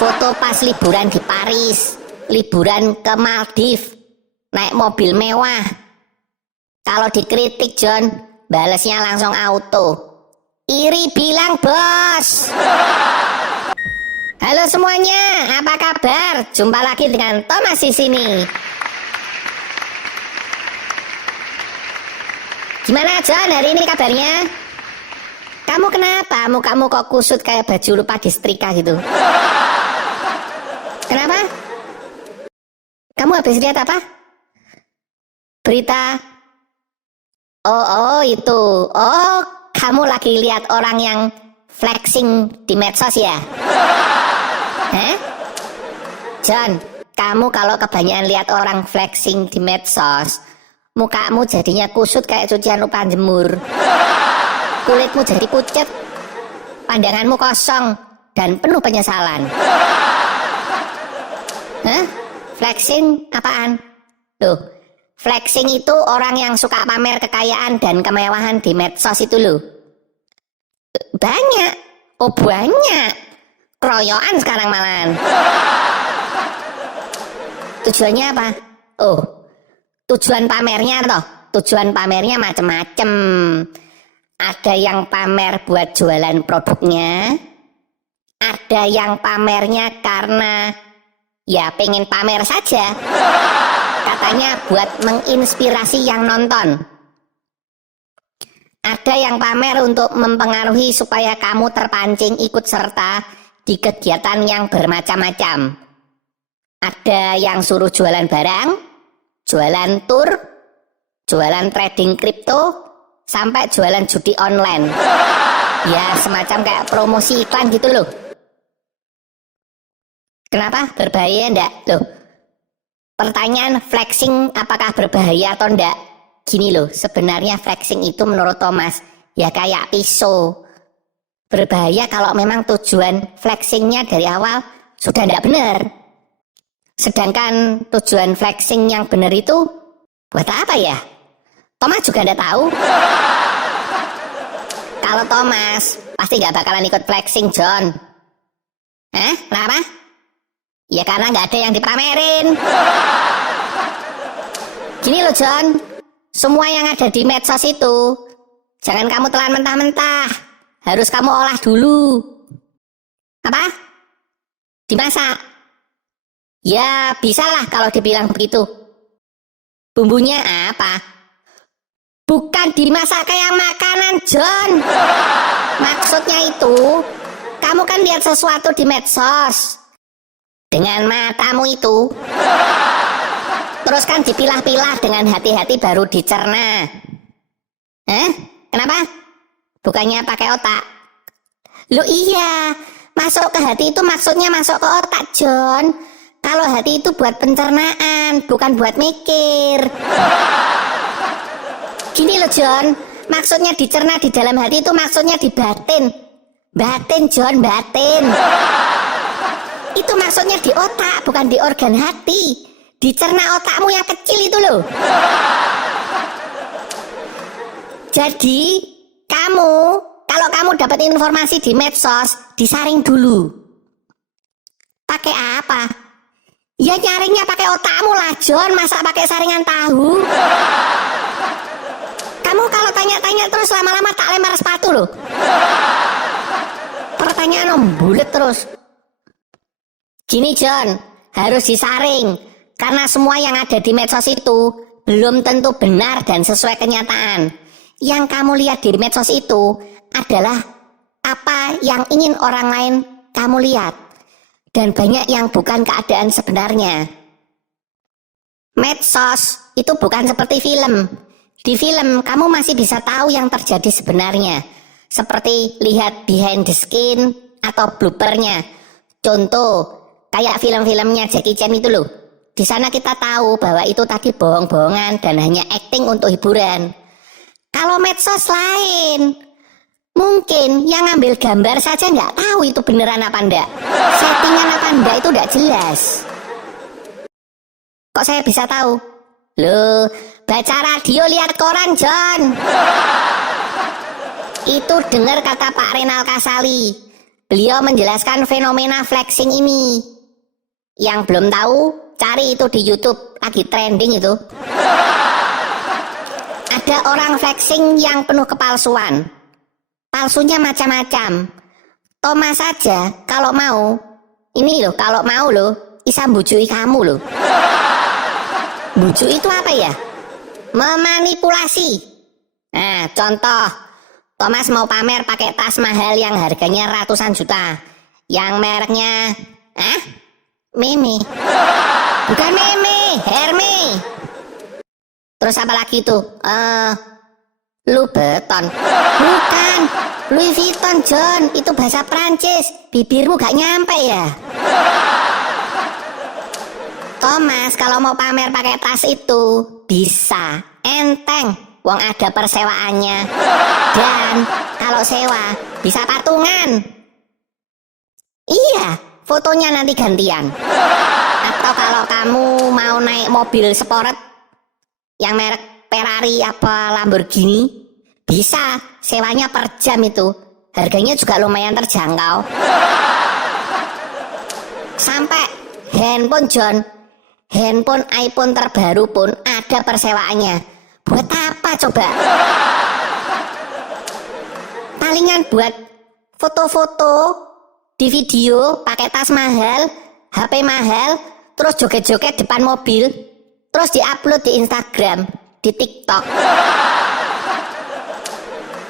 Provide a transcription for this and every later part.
Foto pas liburan di Paris, liburan ke Maldives, naik mobil mewah. Kalau dikritik John, balesnya langsung auto. Iri bilang bos. Halo semuanya, apa kabar? Jumpa lagi dengan Thomas di sini. Gimana John hari ini kabarnya? Kamu kenapa? Mukamu kok kusut kayak baju lupa disetrika gitu? Kenapa? Kamu habis lihat apa? Berita? Oh itu. Oh, kamu lagi lihat orang yang flexing di medsos ya? Hah? John, kamu kalau kebanyakan lihat orang flexing di medsos, mukamu jadinya kusut kayak cucian lupa jemur. Kulitmu jadi pucet, pandanganmu kosong dan penuh penyesalan. Hah? Flexing apaan? Loh, flexing itu orang yang suka pamer kekayaan dan kemewahan di medsos itu loh. Banyak. Oh banyak. Keroyokan sekarang malahan. Tujuannya apa? Oh, tujuan pamernya toh. Tujuan pamernya macem-macem. Ada yang pamer buat jualan produknya. Ada yang pamernya karena ya pengen pamer saja. Katanya buat menginspirasi yang nonton. Ada yang pamer untuk mempengaruhi supaya kamu terpancing ikut serta di kegiatan yang bermacam-macam. Ada yang suruh jualan barang, jualan tur, jualan trading kripto, sampai jualan judi online. Ya semacam kayak promosi iklan gitu loh. Kenapa? Berbahaya enggak? Loh, pertanyaan flexing apakah berbahaya atau enggak? Gini loh, sebenarnya flexing itu menurut Thomas, ya kayak pisau. Berbahaya kalau memang tujuan flexingnya dari awal sudah enggak benar. Sedangkan tujuan flexing yang benar itu buat apa ya? Thomas juga enggak tahu. Kalau Thomas, pasti enggak bakalan ikut flexing, John. Kenapa? Ya karena nggak ada yang dipamerin. Gini loh John, semua yang ada di medsos itu jangan kamu telan mentah-mentah, harus kamu olah dulu. Apa? Dimasak? Ya bisalah kalau dibilang begitu. Bumbunya apa? Bukan dimasak kayak makanan John. Maksudnya itu, kamu kan lihat sesuatu di medsos dengan matamu itu, terus kan dipilah-pilah dengan hati-hati baru dicerna. Kenapa? Bukannya pakai otak? Loh iya, masuk ke hati itu maksudnya masuk ke otak John. Kalau hati itu buat pencernaan, bukan buat mikir. Gini loh John, maksudnya dicerna di dalam hati itu maksudnya di batin. Batin John, batin. Itu maksudnya di otak, bukan di organ hati. Dicerna otakmu yang kecil itu loh. Jadi, kalau kamu dapat informasi di medsos, disaring dulu. Pakai apa? Ya nyaringnya pakai otakmu lah, John. Masa pakai saringan tahu? Kamu kalau tanya-tanya terus lama-lama tak lempar sepatu loh. Pertanyaan bulet terus. Gini John, harus disaring. Karena semua yang ada di medsos itu belum tentu benar dan sesuai kenyataan. Yang kamu lihat di medsos itu adalah apa yang ingin orang lain kamu lihat. Dan banyak yang bukan keadaan sebenarnya. Medsos itu bukan seperti film. Di film kamu masih bisa tahu yang terjadi sebenarnya. Seperti lihat behind the skin atau bloopernya. Contoh, kayak film-filmnya Jackie Chan itu loh. Di sana kita tahu bahwa itu tadi bohong-bohongan dan hanya acting untuk hiburan. Kalau medsos lain, mungkin yang ngambil gambar saja nggak tahu itu beneran apa enggak. Settingan apa enggak itu nggak jelas. Kok saya bisa tahu? Loh, baca radio lihat koran John. Itu dengar kata Pak Renal Kasali. Beliau menjelaskan fenomena flexing ini. Yang belum tahu, cari itu di YouTube, lagi trending itu. Ada orang flexing yang penuh kepalsuan. Palsunya macam-macam. Thomas saja kalau mau, ini loh, kalau mau loh, bisa bujui kamu loh. Bujuk itu apa ya? Memanipulasi. Nah, contoh, Thomas mau pamer pakai tas mahal yang harganya ratusan juta. Yang mereknya, Meme. Bukan Meme, Herme. Terus apa lagi tuh? Louis Vuitton. Bukan, Louis Vuitton, John. Itu bahasa Prancis. Bibirmu gak nyampe ya? Thomas kalau mau pamer pakai tas itu bisa, enteng, wong ada persewaannya. Dan kalau sewa bisa patungan. Iya, fotonya nanti gantian. Atau kalau kamu mau naik mobil sport yang merek Ferrari apa Lamborghini, bisa sewanya per jam itu. Harganya juga lumayan terjangkau. Sampai handphone, John, handphone iPhone terbaru pun ada persewaannya. Buat apa coba? Palingan buat foto-foto di video pakai tas mahal, HP mahal, terus joget-joget depan mobil, terus diupload di Instagram, di TikTok.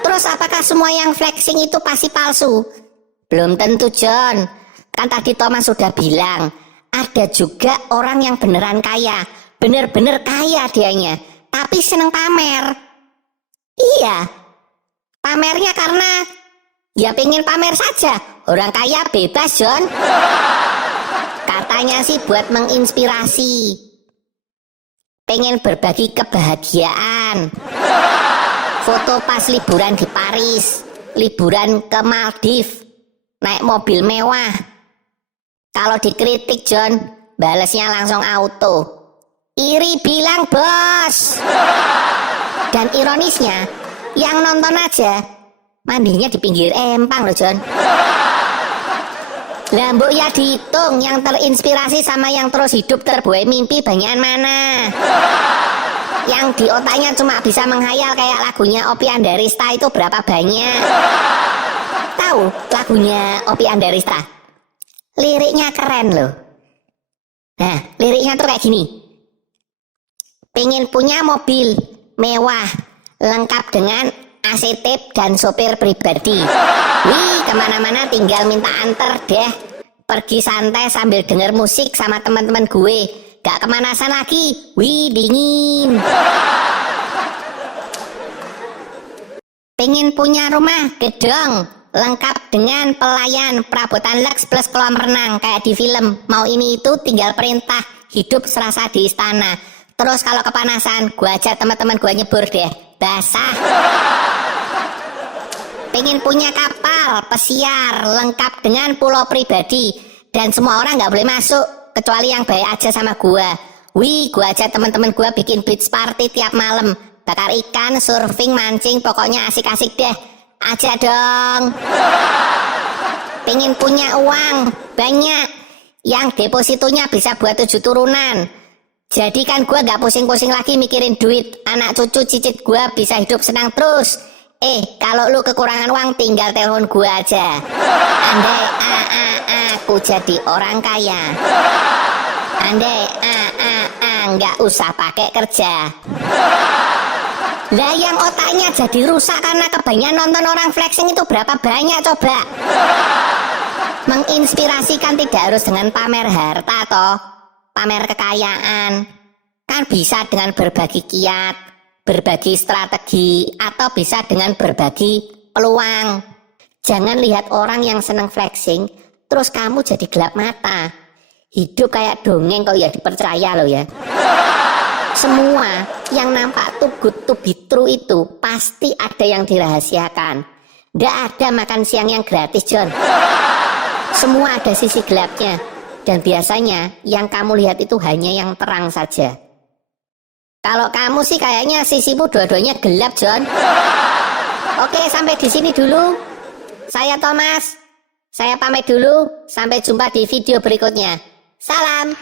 Terus apakah semua yang flexing itu pasti palsu? Belum tentu, John. Kan tadi Thomas sudah bilang, ada juga orang yang beneran kaya, bener-bener kaya dianya, tapi seneng pamer. Iya, pamernya karena ya pengen pamer saja. Orang kaya bebas, John. Katanya sih buat menginspirasi, pengen berbagi kebahagiaan. Foto pas liburan di Paris, liburan ke Maldives, naik mobil mewah. Kalau dikritik, John, balesnya langsung auto. Iri bilang, bos. Dan ironisnya, yang nonton aja mandinya di pinggir empang loh, John. Lambuk ya dihitung, yang terinspirasi sama yang terus hidup terbuai mimpi banyak mana. Yang di otaknya cuma bisa menghayal kayak lagunya Oppie Andarista itu berapa banyak. Tahu lagunya Oppie Andarista? Liriknya keren loh. Nah, liriknya tuh kayak gini. Pengen punya mobil mewah, lengkap dengan AC tip dan sopir pribadi. Wih, kemana-mana tinggal minta anter deh. Pergi santai sambil denger musik sama teman-teman gue. Gak kemanasan lagi. Wih, dingin. Pengen punya rumah gedong, lengkap dengan pelayan, perabotan Lex plus kolam renang kayak di film. Mau ini itu tinggal perintah, hidup serasa di istana. Terus kalau kepanasan, gua ajak teman-teman gua nyebur deh, basah. Pengen punya kapal pesiar lengkap dengan pulau pribadi dan semua orang nggak boleh masuk kecuali yang baik aja sama gua. Wih, gua ajak teman-teman gua bikin beach party tiap malam, bakar ikan, surfing, mancing, pokoknya asik-asik deh. Aja dong. Pengen punya uang banyak yang depositonya bisa buat 7 turunan. Jadi kan gue gak pusing-pusing lagi mikirin duit. Anak cucu cicit gue bisa hidup senang terus. Kalau lu kekurangan uang tinggal telepon gue aja. Andai aku jadi orang kaya, andai gak usah pakai kerja. Lah yang otaknya jadi rusak karena kebanyakan nonton orang flexing itu berapa banyak coba? Menginspirasikan tidak harus dengan pamer harta toh, pamer kekayaan. Kan bisa dengan berbagi kiat, berbagi strategi, atau bisa dengan berbagi peluang. Jangan lihat orang yang seneng flexing, terus kamu jadi gelap mata. Hidup kayak dongeng kok ya dipercaya loh ya. Semua yang nampak too good to be true itu pasti ada yang dirahasiakan. Nggak ada makan siang yang gratis, John. Semua ada sisi gelapnya. Dan biasanya yang kamu lihat itu hanya yang terang saja. Kalau kamu sih kayaknya sisimu dua-duanya gelap, John. Oke, sampai di sini dulu. Saya Thomas. Saya pamit dulu, sampai jumpa di video berikutnya. Salam.